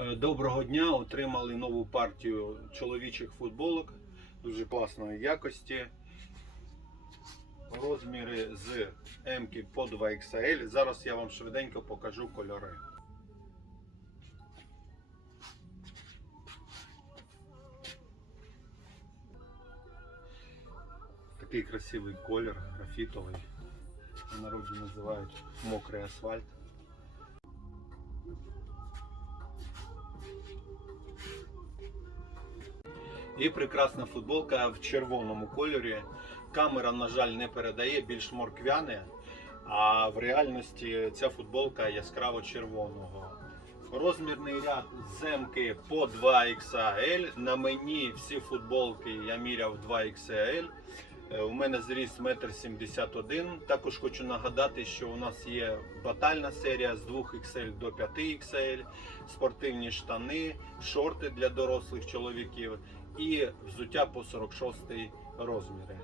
Е, Доброго дня! Отримали нову партію чоловічих футболок дуже класної якості. Розміри з М по 2XL. Зараз я вам швиденько покажу кольори. Такий красивий колір, графітовий. В називають мокрий асфальт. І прекрасна футболка в червоному кольорі. Камера, на жаль, не передає більш морквяне, а в реальності ця футболка яскраво червоного. Розмірний ряд земки по 2XL. На мені всі футболки я міряв 2XL. Е, У мене зріс 1,71 м. Також хочу нагадати, що у нас є батальна серія з 2XL до 5XL, спортивні штани, шорти для дорослих чоловіків і взуття по 46 розміри.